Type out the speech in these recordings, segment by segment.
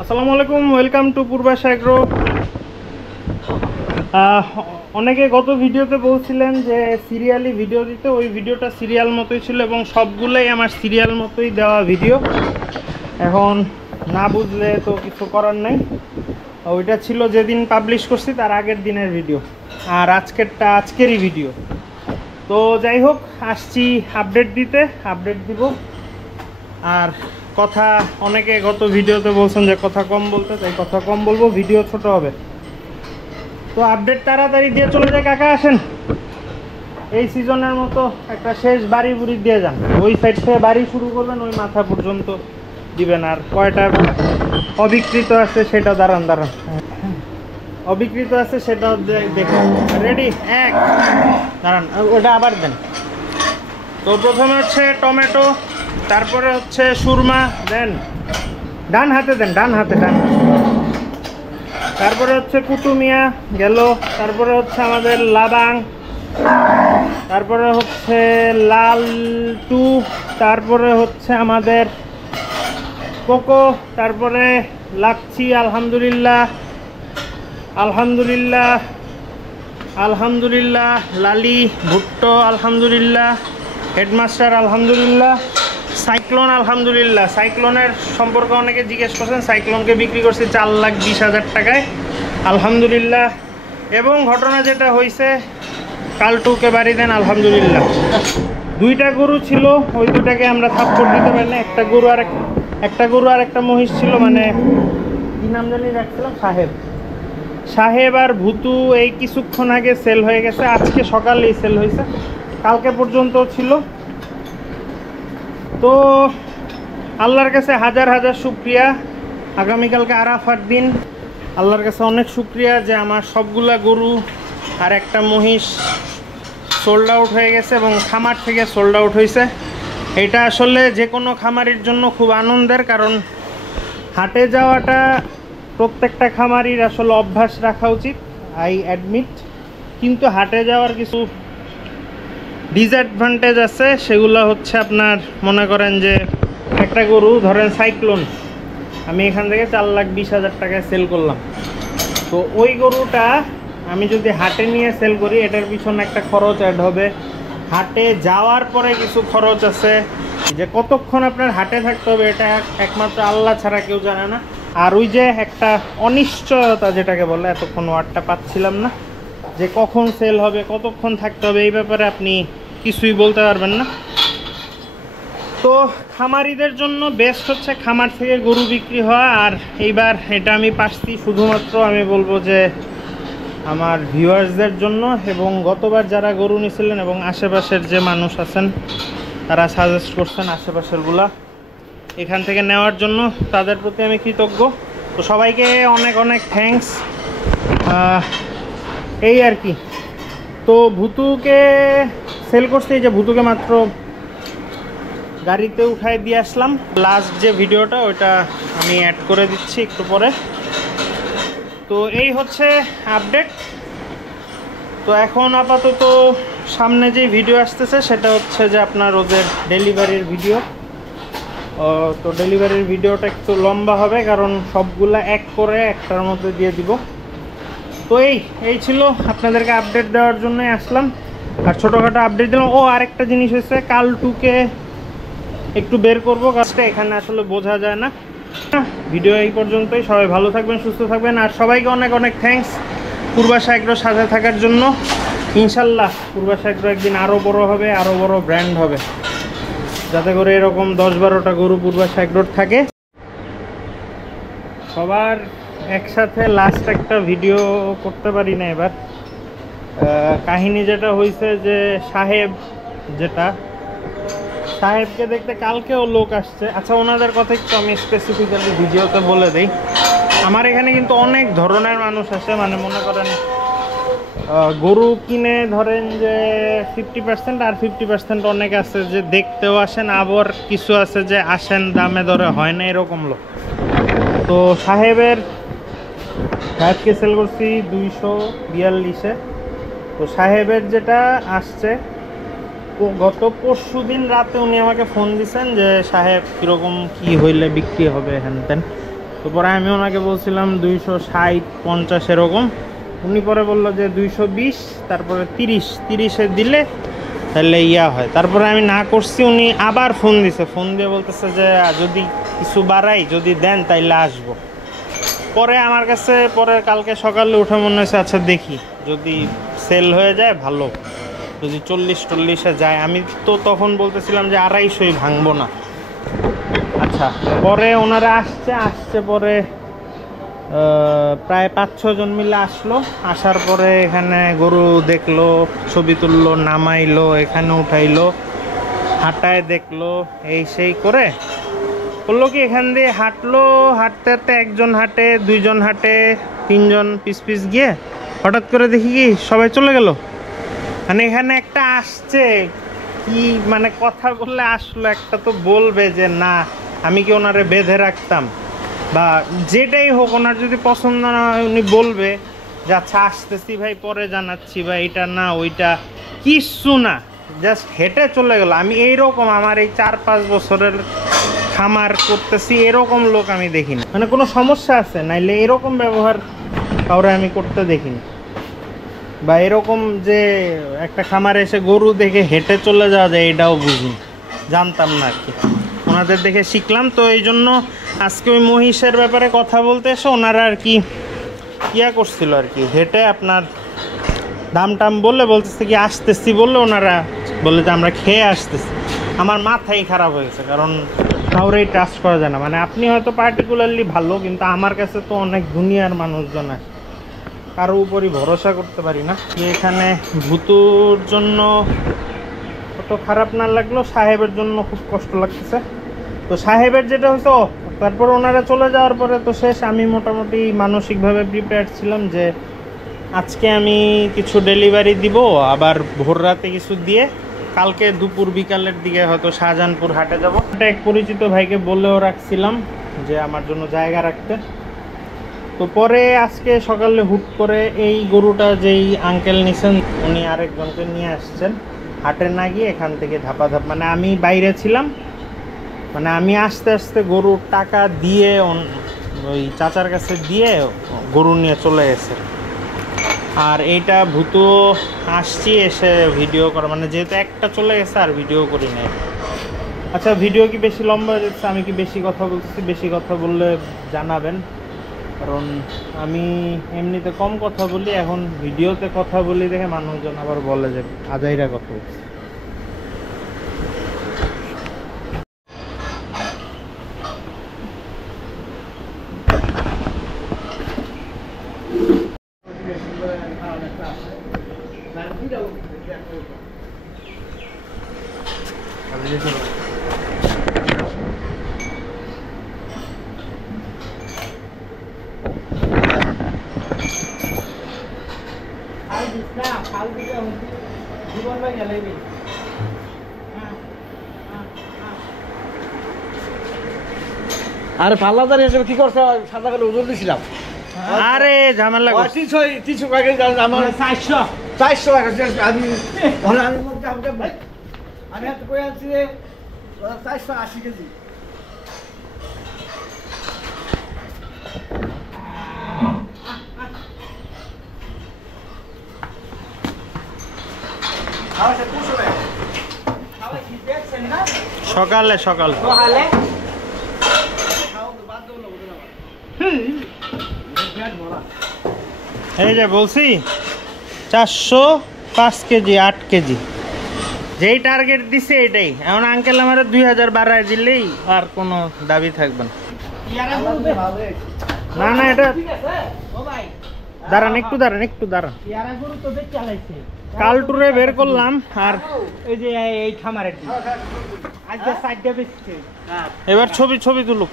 আসসালামু আলাইকুম, welcome to পূর্বাশ agro. অনেকে গত ভিডিওতে বলছিলেন যে সিরিয়ালি ভিডিও দিতে, ওই ভিডিওটা সিরিয়াল মতোই ছিল এবং সবগুলোই আমার সিরিয়াল মতোই দেওয়া ভিডিও। এখন না বুঝলে তো কিছু করার নাই। ওইটা ছিল যেদিন পাবলিশ করছি তার আগের দিনের ভিডিও, আর আজকেরটা আজকেরই ভিডিও। তো যাই হোক, আসছি আপডেট দিতে, আপডেট দিব। আর কথা অনেকে গত ভিডিওতে বলছেন যে কথা কম বলতে, তাই কথা কম বলবো, ভিডিও ছোট হবে। তো আপডেট তাড়াতাড়ি দিয়ে চলে যায়। কাকা আসেন, এই সিজনের মতো একটা শেষ বাড়ি বুড়ি দিয়ে যান। ওই সাইড থেকে বাড়ি শুরু করবেন, ওই মাথা পর্যন্ত দিবেন। আর কয়টা অবিকৃত আছে সেটা দাঁড়ান অবিকৃত আছে সেটা দেখুন। রেডি, এক, দাঁড়ান, ওটা আবার দেন। তো প্রথমে হচ্ছে টমেটো, তারপরে হচ্ছে সুরমা দেন, ডান হাতে দেন, ডান হাতে। তারপরে হচ্ছে কুটুমিয়া গেল, তারপরে হচ্ছে আমাদের লাবাং, তারপরে হচ্ছে লাল টু, তারপরে হচ্ছে আমাদের কোকো, তারপরে লাচ্ছি, আলহামদুলিল্লাহ আলহামদুলিল্লাহ আলহামদুলিল্লাহ, লালি, ভুট্টো, আলহামদুলিল্লাহ, হেডমাস্টার, আলহামদুলিল্লাহ, সাইক্লোন, আলহামদুলিল্লাহ। সাইক্লোনের সম্পর্কে অনেকে জিজ্ঞেস করছেন। সাইক্লোনকে বিক্রি করছি 4,20,000 টাকায়, আলহামদুলিল্লাহ। এবং ঘটনা যেটা হয়েছে, কালটুকে বাড়ি দেন, আলহামদুলিল্লাহ। দুইটা গরু ছিল, ওই দুটাকে আমরা থাপ্পড় দিতে পারি না। একটা গরু আর একটা মহিষ ছিল, মানে কি নাম জানি রাখছিলাম, সাহেব আর ভুতু। এই কিছুক্ষণ আগে সেল হয়ে গেছে, আজকে সকালেই সেল হয়েছে, কালকে পর্যন্ত ছিল। তো আল্লাহর কাছে হাজার হাজার শুকরিয়া। আগামীকালকে আরাফার দিন। আল্লাহর কাছে অনেক শুকরিয়া যে আমার সবগুলা গরু আর একটা মহিষ সোল্ড আউট হয়ে গেছে এবং খামার থেকে সোল্ড আউট হয়েছে। এটা আসলে যে কোনো খামারির জন্য খুব আনন্দের, কারণ হাটে যাওয়াটা প্রত্যেকটা খামারির আসলে অভ্যাস রাখা উচিত, আই অ্যাডমিট। কিন্তু হাটে যাওয়ার কিছু ডিসঅ্যাডভান্টেজ আছে। সেগুলো হচ্ছে আপনার মনে করেন যে একটা গরু ধরেন সাইক্লোন, আমি এখান থেকে 4,20,000 টাকায় সেল করলাম। তো ওই গরুটা আমি যদি হাটে নিয়ে সেল করি, এটার পিছনে একটা খরচ অ্যাড হবে। হাটে যাওয়ার পরে কিছু খরচ আছে, যে কতক্ষণ আপনার হাটে থাকতে হবে এটা একমাত্র আল্লাহ ছাড়া কেউ জানে না। আর ওই যে একটা অনিশ্চয়তা যেটাকে বলে, এতক্ষণ ওয়ার্ডটা পাচ্ছিলাম না, যে কখন সেল হবে, কতক্ষণ থাকতে হবে, এই ব্যাপারে আপনি কিছুই বলতে পারবেন না। তো খামারিদের জন্য বেস্ট হচ্ছে খামার থেকে গরু বিক্রি হওয়া। আর এইবার এটা আমি পাচ্ছি শুধুমাত্র, আমি বলবো যে আমার ভিউয়ার্সদের জন্য, এবং গতবার যারা গরু নিয়েছিলেন এবং আশেপাশের যে মানুষ আছেন তারা সাজেস্ট করছেন আশেপাশেরগুলা এখান থেকে নেওয়ার জন্য, তাদের প্রতি আমি কৃতজ্ঞ। তো সবাইকে অনেক অনেক থ্যাঙ্কস, এই আর কি। তো ভুতুকে সেল করতে, এই যে ভুতুকে মাত্র গাড়িতে উঠাই দিয়ে আসলাম। লাস্ট যে ভিডিওটা ওইটা আমি অ্যাড করে দিচ্ছি একটু পরে। তো এই হচ্ছে আপডেট। তো এখন আপাতত সামনে যে ভিডিও আসতেছে সেটা হচ্ছে যে আপনার ওদের ডেলিভারির ভিডিও। তো ডেলিভারির ভিডিওটা একটু লম্বা হবে, কারণ সবগুলা এক করে একটার মধ্যে দিয়ে দিব। তো এই ছিল, আপনাদেরকে আপডেট দেওয়ার জন্যই আসলাম, আর ছোটোখাটো আপডেট দিলাম। ও আরেকটা জিনিস হয়েছে, কালটুকে একটু বের করবো, কাজটা এখানে আসলে বোঝা যায় না। ভিডিও এই পর্যন্তই। সবাই ভালো থাকবেন, সুস্থ থাকবেন, আর সবাইকে অনেক অনেক থ্যাঙ্কস পূর্বাশ এগ্রোর সাথে থাকার জন্য। ইনশাল্লাহ পূর্বাশ এগ্রো একদিন আরও বড় হবে, আরও বড় ব্র্যান্ড হবে, যাতে করে এরকম 10-12টা গরু পূর্বাশ এগ্রোর থাকে। সবার একসাথে লাস্ট একটা ভিডিও করতে পারি না এবার। কাহিনী যেটা হয়েছে যে সাহেবকে দেখতে কালকেও লোক আসছে। আচ্ছা, ওনাদের কথা একটু আমি স্পেসিফিক্যালি ভিডিওতে বলে দিই। আমার এখানে কিন্তু অনেক ধরনের মানুষ আসে, মানে মনে করেন গরু কিনে ধরেন যে 50%, আর 50% অনেক আছে যে দেখতেও আসেন, আবার কিছু আছে যে আসেন দামে দরে হয় না, এরকম লোক। তো সাহেবকে সেল করছি 242-এ। তো সাহেবের যেটা আসছে গত পরশু দিন রাতে উনি আমাকে ফোন দিছেন যে সাহেব কীরকম কি হইলে বিক্রি হবে হ্যান তেন। তো পরে আমি ওনাকে বলছিলাম 260-50 এরকম, উনি পরে বললো যে 220, তারপরে 30-30-এ দিলে তাহলে ইয়া হয়। তারপরে আমি না করছি, উনি আবার ফোন দিছে, ফোন দিয়ে বলতেছে যে যদি কিছু বাড়াই যদি দেন তাইলে আসবো। পরে আমার কাছে পরে কালকে সকালে উঠে মনে হয়েছে আচ্ছা দেখি যদি সেল হয়ে যায় ভালো, যদি 40-40-এ যায়। আমি তো তখন বলতেছিলাম যে 250-ই ভাঙবো না। আচ্ছা, পরে ওনারা আসছে পরে প্রায় 5-6 জন মিলে আসলো। আসার পরে এখানে গরু দেখলো, ছবি তুললো, নামাইলো, এখানে উঠাইলো, হাঁটায় দেখলো, এই সেই করে বললো কি এখান দিয়ে হাঁটলো। হাঁটতে হাঁটতে একজন হাঁটে, 2 জন হাঁটে, 3 জন পিস পিস গিয়ে হঠাৎ করে দেখি কি সবাই চলে গেল। মানে এখানে একটা আসছে কি মানে কথা বললে আসলো, একটা তো বলবে যে না আমি কি ওনারে বেঁধে রাখতাম, বা যেটাই হোক ওনার যদি পছন্দ না হয় উনি বলবে যে আচ্ছা আসতেছি ভাই পরে জানাচ্ছি, বা এটা না ওইটা কিচ্ছু না, জাস্ট হেঁটে চলে গেল। আমি এইরকম আমার এই 4-5 বছরের খামার করতেছি এরকম লোক আমি দেখিনি। মানে কোনো সমস্যা আছে নাইলে এরকম ব্যবহার কাউরে আমি করতে দেখিনি, বা এরকম যে একটা খামারে এসে গরু দেখে হেঁটে চলে যাওয়া যায় এটাও বুঝি জানতাম না আর কি। ওনাদের দেখে শিখলাম। তো এই জন্য আজকে ওই মহিষের ব্যাপারে কথা বলতে এসে ওনারা আর কি ইয়া করছিল আর কি, হেঁটে আপনার দাম টাম বললে বলতেছে কি আসতেছি বললে ওনারা বলে যে আমরা খেয়ে আসতেছি। আমার মাথাই খারাপ হয়ে গেছে, কারণ কাউরেই ট্রাস্ট করা যায় না। মানে আপনি হয়তো পার্টিকুলারলি ভালো, কিন্তু আমার কাছে তো অনেক দুনিয়ার মানুষজন আছে, কারো উপরই ভরসা করতে পারি না। এখানে ভূতুর জন্য অত খারাপ না লাগলো, সাহেবের জন্য খুব কষ্ট লাগতেছে। তো সাহেবের যেটা হয়তো তারপর ওনারা চলে যাওয়ার পরে তো শেষ। আমি মোটামুটি মানসিকভাবে প্রিপেয়ার ছিলাম যে আজকে আমি কিছু ডেলিভারি দিব, আবার ভোর রাতে কিছু দিয়ে কালকে দুপুর বিকালের দিকে হয়তো শাহজাহানপুর হাটে যাব। এটা এক পরিচিত ভাইকে বলেও রাখছিলাম যে আমার জন্য জায়গা রাখতে। তো পরে আজকে সকালে হুট করে এই গরুটা যেই আঙ্কেল নিছেন উনি আরেকজনকে নিয়ে আসছেন, হাটে না গিয়ে এখান থেকে ধাপাধাপ, মানে আমি বাইরে ছিলাম, মানে আমি আস্তে আস্তে গরুর টাকা দিয়ে ওই চাচার কাছে দিয়ে গরু নিয়ে চলে গেছে। আর এইটা ভূতু আসছি এসে ভিডিও করা, মানে যেহেতু একটা চলে গেছে আর ভিডিও করি নাই। আচ্ছা ভিডিও কি বেশি লম্বা হয়ে যাচ্ছে, আমি কি বেশি কথা বলতেছি? বেশি কথা বললে জানাবেন, কারণ আমি এমনিতে কম কথা বলি, এখন ভিডিওতে কথা বলি দেখে মানুষজন আবার বলে যে আজাইরা কথা বলছি। আরে পাল্লাদার হিসেবে কি করছে? সাদা কালো ওজন দিছিলাম। আরে ঝামেলা করছে। 300 টাকা আমার 400 টাকা আমি আমি হাতে কই আনছি 480 কেজি। সকালে সকালে এই যে বলছি 405 কেজি 8 কেজি যেই টার্গেট দিছে এটাই। এখন আঙ্কেল আমার 2000 বাড়ায় দিলেই আর কোনো দাবি থাকবে না। না না এটা দাঁড়ান একটু, দাঁড়ান একটু, দাঁড়ান। কালটুরে বের করলাম আর এই যে এই খামারের আজকে সাইডটা বেশি। এবার ছবি ছবি তুলুক।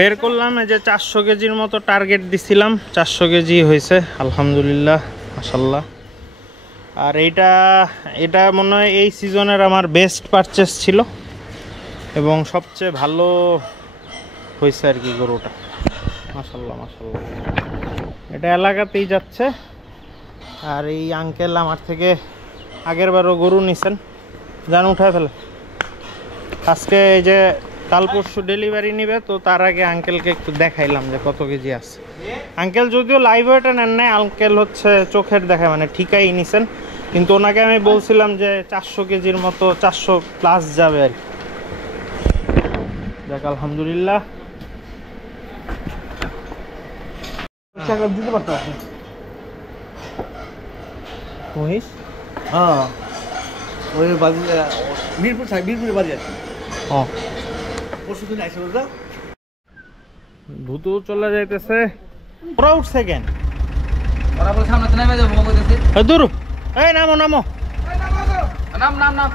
বের করলাম এই যে 400 কেজির মতো টার্গেট দিছিলাম, 400 কেজি হয়েছে আলহামদুলিল্লাহ মাশাল্লাহ। আর এটা মনে হয় এই সিজনের আমার বেস্ট পারচেস ছিল এবং সবচেয়ে ভালো হয়েছে আর কি গরুটা, মাশাল্লাহ মাশাল্লাহ। এটা এলাকাতেই যাচ্ছে। আর এই আঙ্কেল আমার থেকে আগের বারও গরু নিছেন, যান উঠায় ফেলে। আজকে এই যে কাল পরশু ডেলিভারি নিবে, তো তার আগে আঙ্কেলকে একটু দেখাইলাম যে কত কেজি আছে। আঙ্কেল যদিও লাইভ ওয়েটে নেন নাই, আঙ্কেল হচ্ছে চোখের দেখা মানে ঠিকাই নিছেন, কিন্তু ওনাকে আমি বলছিলাম যে 400 কেজির মতো, 400 প্লাস যাবে আর কি। দেখ আলহামদুলিল্লাহ। টাকা দিতে পারতো আপনি। মহিষ হ্যাঁ ওই বাজি মিরপুরে বাজি আছে। ও পরশু দিন আইসে বলতো ভূতু চলে যাইতেছে। ওরা উঠছে কেন? ওরা বলে সামনে তো নেমে যাবো কইতেছে। দূর এই নামো নামো। নাম নাম নাম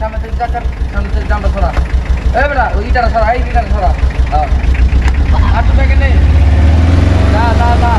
সামনে থেকে যাকার সামনে থেকে জামটা ছড়া। এই বেটা ওই ইটাটা ছড়া, এই ইটাটা ছড়া। হ্যাঁ আর তো ব্যাগে নেই। যা যা যা